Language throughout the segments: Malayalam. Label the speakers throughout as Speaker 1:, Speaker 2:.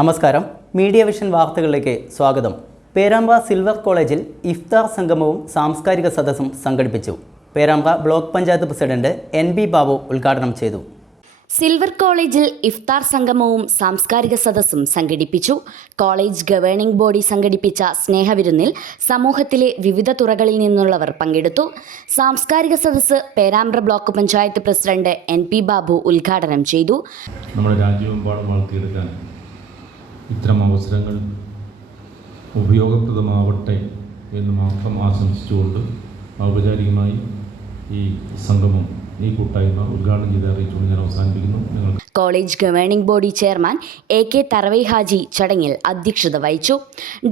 Speaker 1: നമസ്കാരം. മീഡിയ വിഷൻ വാർത്തകളിലേക്ക് സ്വാഗതം. പേരാമ്പ്ര സിൽവർ കോളേജിൽ ഇഫ്താർ സംഗമവും സാംസ്കാരിക സദസ്സും സംഘടിപ്പിച്ചു. Perambra block panchayat president N B Babu ഉദ്ഘാടനം ചെയ്തു.
Speaker 2: സിൽവർ കോളേജിൽ ഇഫ്താർ സംഗമവും സാംസ്കാരിക സദസ്സും സംഘടിപ്പിച്ചു. കോളേജ് ഗവേണിംഗ് ബോഡി സംഘടിപ്പിച്ച സ്നേഹവിരുന്നിൽ സമൂഹത്തിലെ വിവിധ തുറകളിൽ നിന്നുള്ളവർ പങ്കെടുത്തു. സാംസ്കാരിക സദസ്സ് Perambra block panchayat president N P Babu ഉദ്ഘാടനം ചെയ്തു.
Speaker 3: നമ്മുടെ രാജ്യമെമ്പാടും വളർത്തിയെടുക്കാൻ ഇത്തരം അവസരങ്ങൾ ഉപയോഗപ്രദമാവട്ടെ എന്ന് മാത്രം ആശംസിച്ചുകൊണ്ട് ഔപചാരികമായി ഈ സംഗമം ഈ കൂട്ടായ്മ ഉദ്ഘാടനം ചെയ്ത് അറിയിച്ചുകൊണ്ട് ഞാൻ അവസാനിപ്പിക്കുന്നു. നിങ്ങൾക്ക്
Speaker 2: college governing body chairman A K Tharavai Haji ചടങ്ങിൽ അധ്യക്ഷത വഹിച്ചു.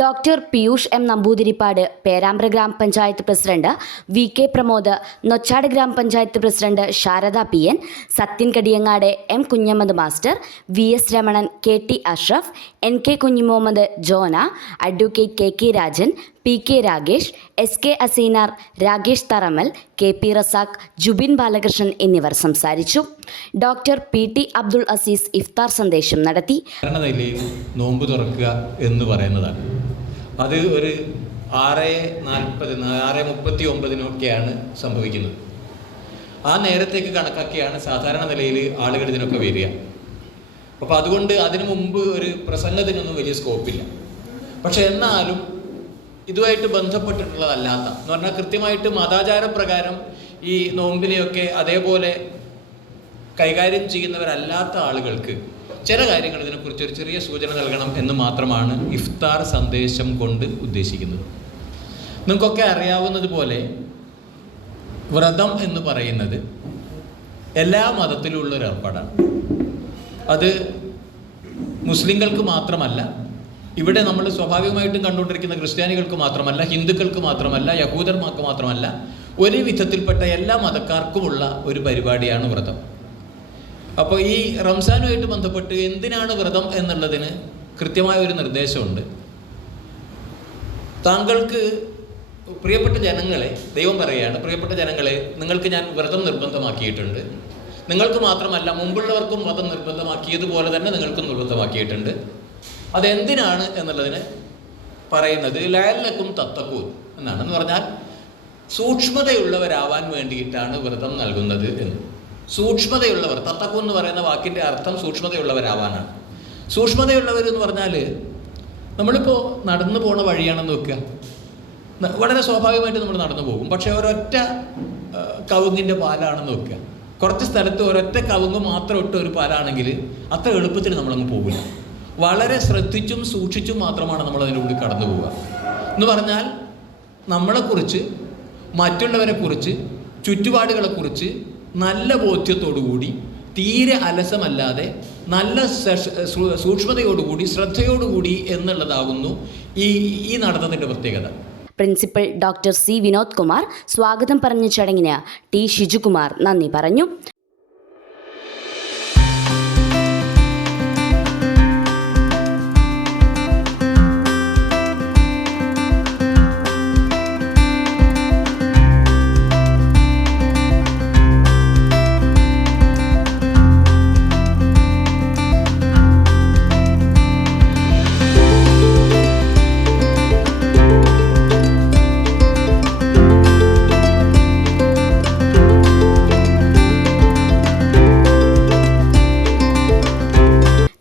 Speaker 2: Doctor Piyush M Namboothiripad Perambra grama panchayat president V K Pramod Nochad grama panchayat president Sharada P N Sathyan Kadiyangad M Kunhammad master V S Ramanan K T Ashraf N K Kunhimuhammad Jona advocate K K Rajan P K Ragesh S K Aseenar Ragesh Tharamal K P Razak Jubin Balakrishnan എന്നിവർ സംസാരിച്ചു. Doctor P T Abdul Aziz Iftar സന്ദേശം നടത്തി.
Speaker 4: നോമ്പ് തുറക്കുക എന്ന് പറയുന്നതാണ്. അത് ഒരു ആറ് നാൽപ്പത് ആറ് മുപ്പത്തി ഒമ്പതിനൊക്കെയാണ് സംഭവിക്കുന്നത്. ആ നേരത്തേക്ക് കണക്കാക്കിയാണ് സാധാരണ നിലയിൽ ആളുകൾ ഇതിനൊക്കെ വരിക. അപ്പോൾ അതുകൊണ്ട് അതിനു മുമ്പ് ഒരു പ്രസംഗത്തിനൊന്നും വലിയ സ്കോപ്പില്ല പക്ഷെ എന്നാലും ഇതുമായിട്ട് ബന്ധപ്പെട്ടിട്ടുള്ളതല്ലാത്ത എന്ന് പറഞ്ഞാൽ കൃത്യമായിട്ട് മതാചാര പ്രകാരം ഈ നോമ്പിനെയൊക്കെ അതേപോലെ കൈകാര്യം ചെയ്യുന്നവരല്ലാത്ത ആളുകൾക്ക് ചില കാര്യങ്ങൾ ഇതിനെക്കുറിച്ച് ഒരു ചെറിയ സൂചന നൽകണം എന്ന് മാത്രമാണ് ഇഫ്താർ സന്ദേശം കൊണ്ട് ഉദ്ദേശിക്കുന്നത്. നിങ്ങൾക്കൊക്കെ അറിയാവുന്നത് പോലെ വ്രതം എന്ന് പറയുന്നത് എല്ലാ മതത്തിലുള്ളൊരു ഏർപ്പാടാണ് അത് മുസ്ലിങ്ങൾക്ക് മാത്രമല്ല ഇവിടെ നമ്മൾ സ്വാഭാവികമായിട്ടും കണ്ടുകൊണ്ടിരിക്കുന്ന ക്രിസ്ത്യാനികൾക്ക് മാത്രമല്ല ഹിന്ദുക്കൾക്ക് മാത്രമല്ല യഹൂദർമാർക്ക് മാത്രമല്ല ഒരു വിധത്തിൽപ്പെട്ട എല്ലാ മതക്കാർക്കുമുള്ള ഒരു പരിപാടിയാണ് വ്രതം. അപ്പോൾ ഈ റംസാനുമായിട്ട് ബന്ധപ്പെട്ട് എന്തിനാണ് വ്രതം എന്നുള്ളതിന് കൃത്യമായ ഒരു നിർദ്ദേശമുണ്ട്. താങ്കൾക്ക് പ്രിയപ്പെട്ട ജനങ്ങളെ ദൈവം പറയുകയാണ് പ്രിയപ്പെട്ട ജനങ്ങളെ നിങ്ങൾക്ക് ഞാൻ വ്രതം നിർബന്ധമാക്കിയിട്ടുണ്ട്. നിങ്ങൾക്ക് മാത്രമല്ല മുമ്പുള്ളവർക്കും വ്രതം നിർബന്ധമാക്കിയതുപോലെ തന്നെ നിങ്ങൾക്കും നിർബന്ധമാക്കിയിട്ടുണ്ട്. അതെന്തിനാണ് എന്നുള്ളതിന് പറയുന്നത് ലാലക്കും തത്തക്കൂൻ എന്നാണെന്ന് പറഞ്ഞാൽ സൂക്ഷ്മതയുള്ളവരാവാൻ വേണ്ടിയിട്ടാണ് വ്രതം നൽകുന്നത് എന്ന്. സൂക്ഷ്മതയുള്ളവർ തത്തക്കു എന്ന് പറയുന്ന വാക്കിന്റെ അർത്ഥം സൂക്ഷ്മതയുള്ളവരാവാനാണ്. സൂക്ഷ്മതയുള്ളവർ എന്ന് പറഞ്ഞാൽ നമ്മളിപ്പോൾ നടന്നു പോണ വഴിയാണെന്ന് വെക്കുക വളരെ സ്വാഭാവികമായിട്ട് നമ്മൾ നടന്നു പോകും. പക്ഷേ ഒരൊറ്റ കവുങ്ങിന്റെ പാലാണെന്ന് വെക്കുക കുറച്ച് സ്ഥലത്ത് ഒരൊറ്റ കവുങ്ങ് മാത്രം ഇട്ട ഒരു പാലാണെങ്കിൽ അത്ര എളുപ്പത്തിൽ നമ്മളങ്ങ് പോകില്ല വളരെ ശ്രദ്ധിച്ചും സൂക്ഷിച്ചും മാത്രമാണ് നമ്മൾ അതിലൂടെ കടന്നു പോവുക. എന്ന് പറഞ്ഞാൽ നമ്മളെക്കുറിച്ച് മറ്റുള്ളവരെക്കുറിച്ച് ചുറ്റുപാടുകളെക്കുറിച്ച് നല്ല ബോധ്യത്തോടുകൂടി തീരെ അലസമല്ലാതെ നല്ല സൂക്ഷ്മതയോടുകൂടി ശ്രദ്ധയോടുകൂടി എന്നുള്ളതാകുന്നു ഈ ഈ നടന്നതിന്റെ പ്രത്യേകത.
Speaker 2: Principal doctor C Vinod Kumar സ്വാഗതം പറഞ്ഞ ചടങ്ങിന് ടി ഷിജുകുമാർ നന്ദി പറഞ്ഞു.